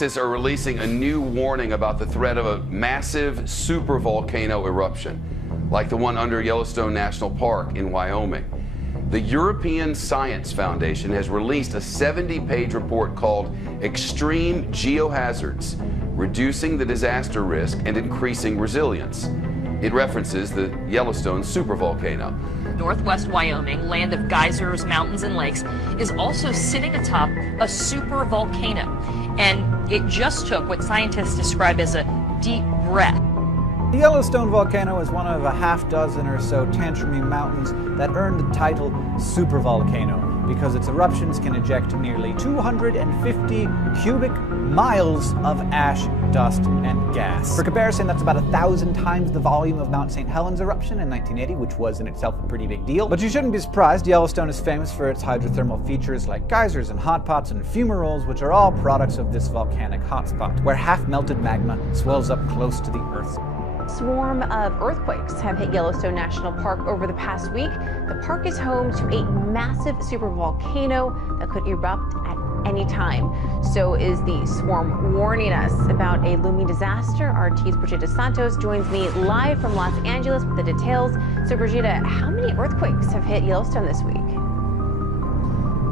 Scientists are releasing a new warning about the threat of a massive supervolcano eruption, like the one under Yellowstone National Park in Wyoming. The European Science Foundation has released a 70-page report called Extreme Geohazards: Reducing the Disaster Risk and Increasing Resilience. It references the Yellowstone supervolcano. Northwest Wyoming, land of geysers, mountains, and lakes, is also sitting atop a supervolcano. And it just took what scientists describe as a deep breath. The Yellowstone volcano is one of a half dozen or so tantrumy mountains that earned the title supervolcano because its eruptions can eject nearly 250 cubic miles of ash, dust, and gas. For comparison, that's about 1,000 times the volume of Mount St. Helens eruption in 1980, which was in itself a pretty big deal. But you shouldn't be surprised. Yellowstone is famous for its hydrothermal features like geysers and hot pots and fumaroles, which are all products of this volcanic hotspot, where half-melted magma swells up close to the Earth. Swarm of earthquakes have hit Yellowstone National Park over the past week. The park is home to a massive supervolcano that could erupt at any time. So is the swarm warning us about a looming disaster. Our RT's Brigida Santos joins me live from Los Angeles with the details. So Brigida, how many earthquakes have hit Yellowstone this week?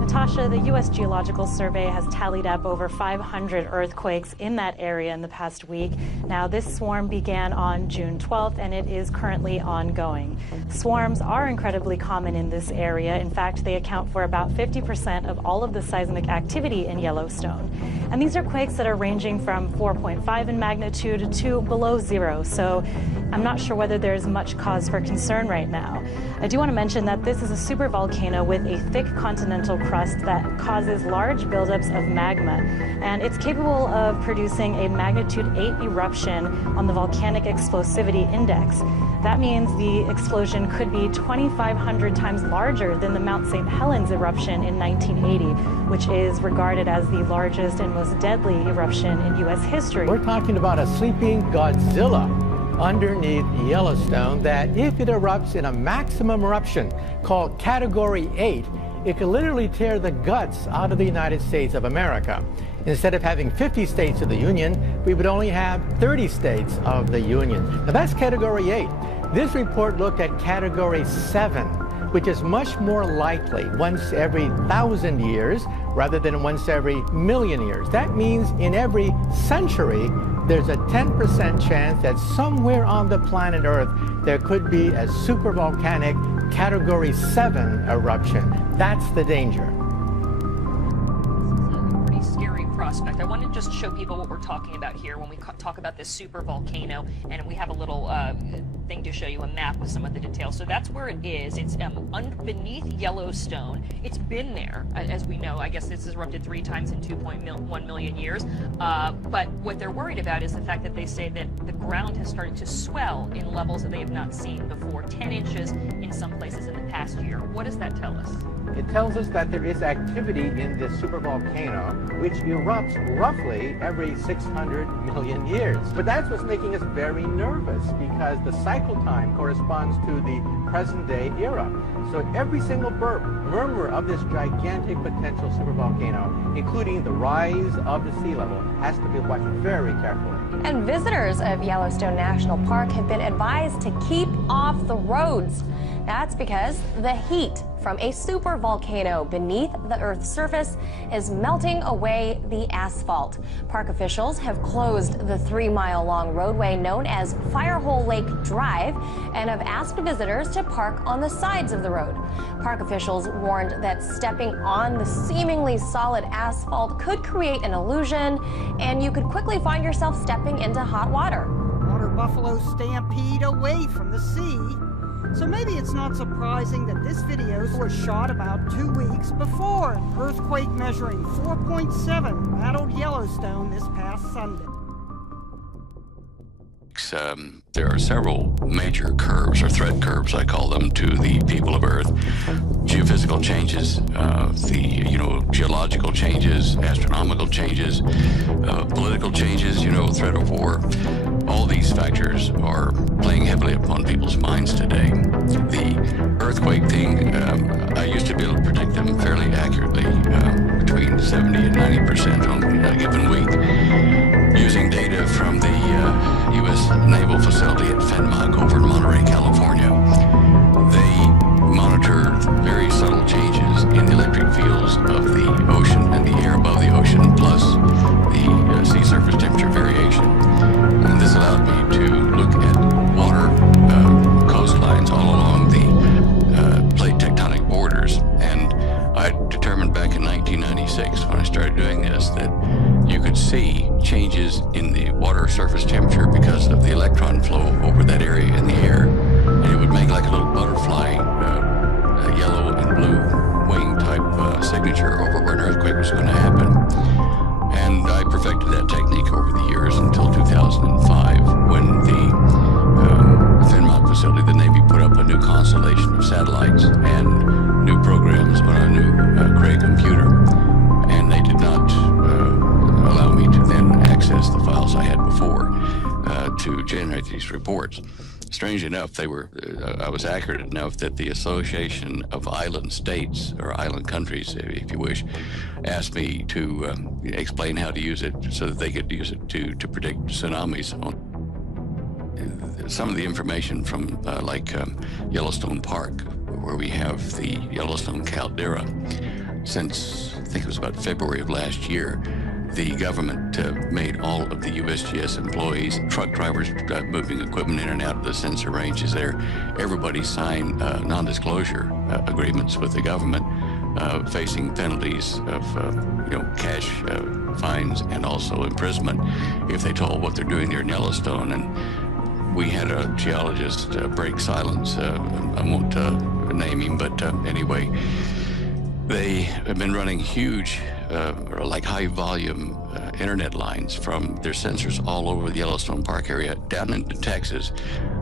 Natasha, the U.S. Geological Survey has tallied up over 500 earthquakes in that area in the past week. Now, this swarm began on June 12th, and it is currently ongoing. Swarms are incredibly common in this area. In fact, they account for about 50% of all of the seismic activity in Yellowstone. And these are quakes that are ranging from 4.5 in magnitude to below zero. So I'm not sure whether there's much cause for concern right now. I do want to mention that this is a supervolcano with a thick continental crust that causes large buildups of magma, and it's capable of producing a magnitude 8 eruption on the volcanic explosivity index. That means the explosion could be 2,500 times larger than the Mount St. Helens eruption in 1980, which is regarded as the largest and most deadly eruption in U.S. history. We're talking about a sleeping Godzilla underneath Yellowstone that, if it erupts in a maximum eruption called Category 8, it could literally tear the guts out of the United States of America. Instead of having 50 states of the Union, we would only have 30 states of the Union. Now that's Category 8. This report looked at Category 7, which is much more likely once every 1,000 years rather than once every million years. That means in every century, there's a 10% chance that somewhere on the planet Earth there could be a supervolcanic Category 7 eruption. That's the danger. Pretty scary prospect. I want to just show people what we're talking about here when we talk about this super volcano, and we have a little thing to show you, a map with some of the details. So that's where it is. It's beneath Yellowstone. It's been there, as we know. I guess this has erupted 3 times in 2.1 million years. But what they're worried about is the fact that they say that the ground has started to swell in levels that they have not seen before, 10 inches in some places in the past year. What does that tell us? It tells us that there is activity in this supervolcano, which erupts roughly every 600 million years. But that's what's making us very nervous, because the cycle time corresponds to the present-day era. So every single burp, murmur of this gigantic potential supervolcano, including the rise of the sea level, has to be watched very carefully. And visitors of Yellowstone National Park have been advised to keep off the roads. That's because the heat from a supervolcano beneath the Earth's surface is melting away the asphalt. Park officials have closed the 3-mile-long roadway known as Firehole Lake Drive and have asked visitors to park on the sides of the road. Park officials warned that stepping on the seemingly solid asphalt could create an illusion, and you could quickly find yourself stepping into hot water. Water buffalo stampede away from the sea. So maybe it's not surprising that this video was shot about 2 weeks before an earthquake measuring 4.7 rattled Yellowstone this past Sunday. There are several major curves, or threat curves I call them, to the people of Earth. Geophysical changes, geological changes, astronomical changes, political changes, threat of war. All these factors are playing heavily upon people's minds today. The earthquake thing, I used to be able to predict them fairly accurately, between 70 and 90% on a given week. particularly at FENMOC over in Monterey, California. They monitor very subtle changes in the electric fields of the ocean and the air above the ocean, plus the sea surface temperature variation. And this allowed me to look at water coastlines all along the plate tectonic borders. And I determined back in 1996, when I started doing this, that you could see changes in the water surface temperature because of the electron flow over that area in the air. And it would make like a little butterfly, a yellow and blue wing type signature over where an earthquake was going to happen. And I perfected that technique over the years until 2005, when the FENMOC facility, the Navy, put up a new constellation of satellites and new programs on a new Cray computer. And they did not allow me to then access the files I had before to generate these reports. Strange enough, they were, I was accurate enough that the Association of Island States, or island countries, if you wish, asked me to explain how to use it so that they could use it to predict tsunamis. Some of the information from Yellowstone Park, where we have the Yellowstone caldera, since I think it was about February of last year, the government made all of the USGS employees, truck drivers moving equipment in and out of the sensor ranges there, everybody signed non-disclosure agreements with the government, facing penalties of cash fines and also imprisonment if they told what they're doing there in Yellowstone. And we had a geologist break silence. I won't name him, but anyway, they have been running huge, high volume internet lines from their sensors all over the Yellowstone Park area down into Texas.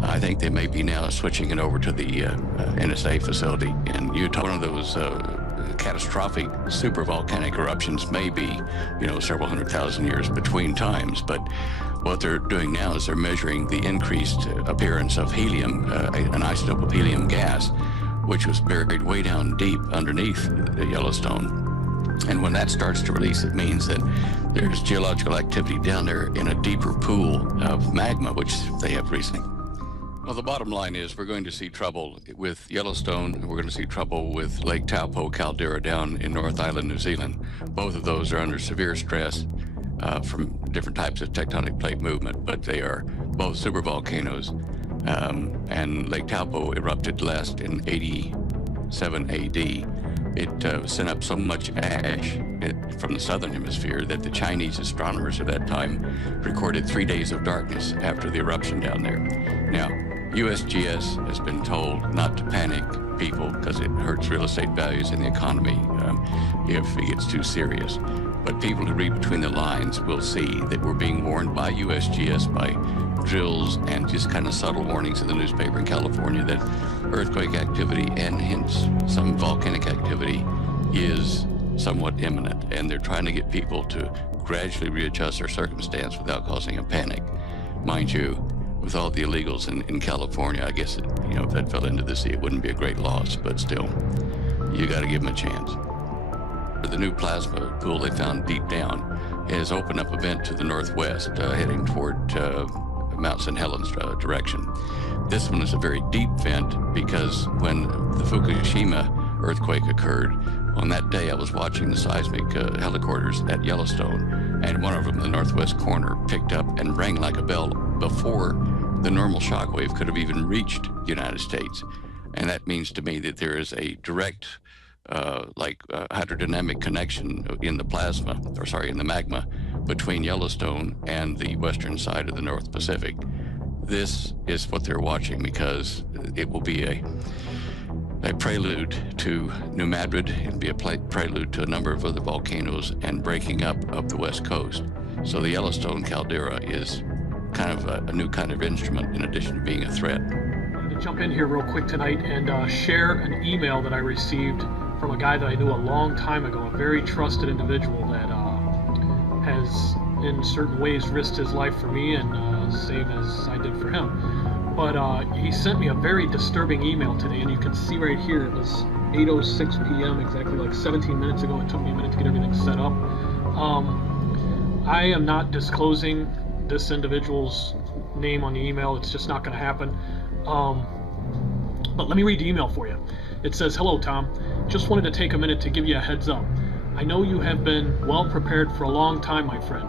I think they may be now switching it over to the NSA facility in Utah. One of those catastrophic supervolcanic eruptions may be, several 100,000 years between times, but what they're doing now is they're measuring the increased appearance of helium, an isotope of helium gas, which was buried way down deep underneath the Yellowstone. And when that starts to release, it means that there's geological activity down there in a deeper pool of magma, which they have recently. Well, the bottom line is we're going to see trouble with Yellowstone. We're going to see trouble with Lake Taupo caldera down in North Island, New Zealand. Both of those are under severe stress from different types of tectonic plate movement, but they are both supervolcanoes. And Lake Taupo erupted last in 87 AD. It sent up so much ash from the southern hemisphere that the Chinese astronomers at that time recorded 3 days of darkness after the eruption down there. Now, USGS has been told not to panic people because it hurts real estate values in the economy if it gets too serious. But people who read between the lines will see that we're being warned by USGS, by drills and just kind of subtle warnings in the newspaper in California that earthquake activity and hence some volcanic activity is somewhat imminent. And they're trying to get people to gradually readjust their circumstance without causing a panic. Mind you, with all the illegals in California, I guess, if that fell into the sea, it wouldn't be a great loss, but still, you got to give them a chance. The new plasma pool they found deep down has opened up a vent to the northwest, heading toward Mount St. Helens direction. This one is a very deep vent because when the Fukushima earthquake occurred, on that day I was watching the seismic helicopters at Yellowstone, and one of them in the northwest corner picked up and rang like a bell before the normal shock wave could have even reached the United States. And that means to me that there is a direct hydrodynamic connection in the magma between Yellowstone and the western side of the North Pacific. This is what they're watching because it will be a prelude to New Madrid. It'll be a prelude to a number of other volcanoes and breaking up of the West Coast. So the Yellowstone caldera is kind of a new kind of instrument in addition to being a threat. I wanted to jump in here real quick tonight and share an email that I received from a guy that I knew a long time ago, a very trusted individual that has in certain ways risked his life for me and same as I did for him. But he sent me a very disturbing email today, and you can see right here it was 8:06 p.m. exactly, like 17 minutes ago. It took me a minute to get everything set up. I am not disclosing this individual's name on the email. It's just not going to happen. But let me read the email for you. It says, "Hello, Tom. Just wanted to take a minute to give you a heads up. I know you have been well prepared for a long time, my friend.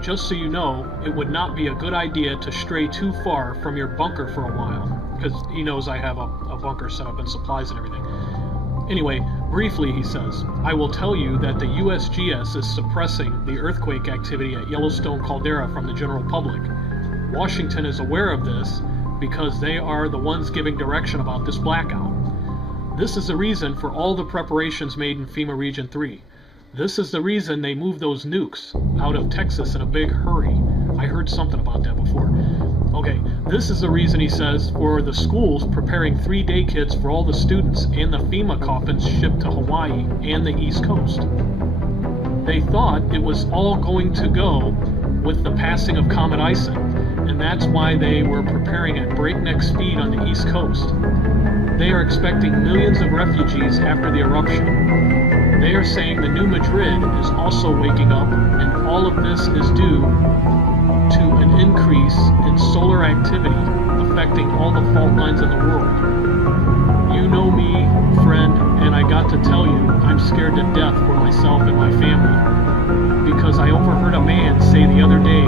Just so you know, it would not be a good idea to stray too far from your bunker for a while," because he knows I have a bunker set up and supplies and everything. Anyway, briefly, he says, "I will tell you that the USGS is suppressing the earthquake activity at Yellowstone caldera from the general public. Washington is aware of this because they are the ones giving direction about this blackout. This is the reason for all the preparations made in FEMA Region 3. This is the reason they moved those nukes out of Texas in a big hurry." I heard something about that before. Okay, this is the reason, he says, for the schools preparing 3-day kits for all the students and the FEMA coffins shipped to Hawaii and the East Coast. They thought it was all going to go with the passing of Comet Ison, and that's why they were preparing at breakneck speed on the East Coast. They are expecting millions of refugees after the eruption. They are saying the New Madrid is also waking up, and all of this is due to an increase in solar activity affecting all the fault lines in the world. You know me, friend, and I got to tell you, I'm scared to death for myself and my family, because I overheard a man say the other day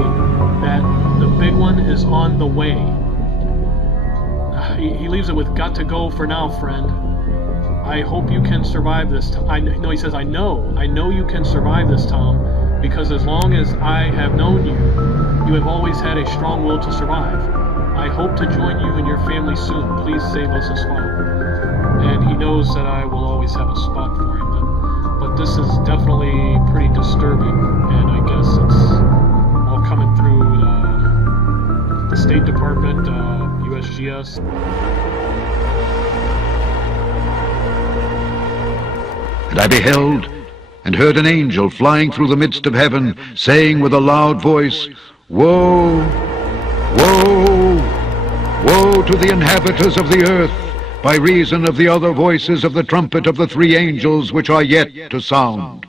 that the big one is on the way. He leaves it with, "Got to go for now, friend. I hope you can survive this." He says, I know you can survive this, Tom, because as long as I have known you, you have always had a strong will to survive. I hope to join you and your family soon. Please save us a spot. And he knows that I will always have a spot for him. But this is definitely pretty disturbing, and I guess it's all coming through the State Department, USGS. And I beheld and heard an angel flying through the midst of heaven, saying with a loud voice, "Woe, woe, woe to the inhabitants of the earth, by reason of the other voices of the trumpet of the 3 angels which are yet to sound."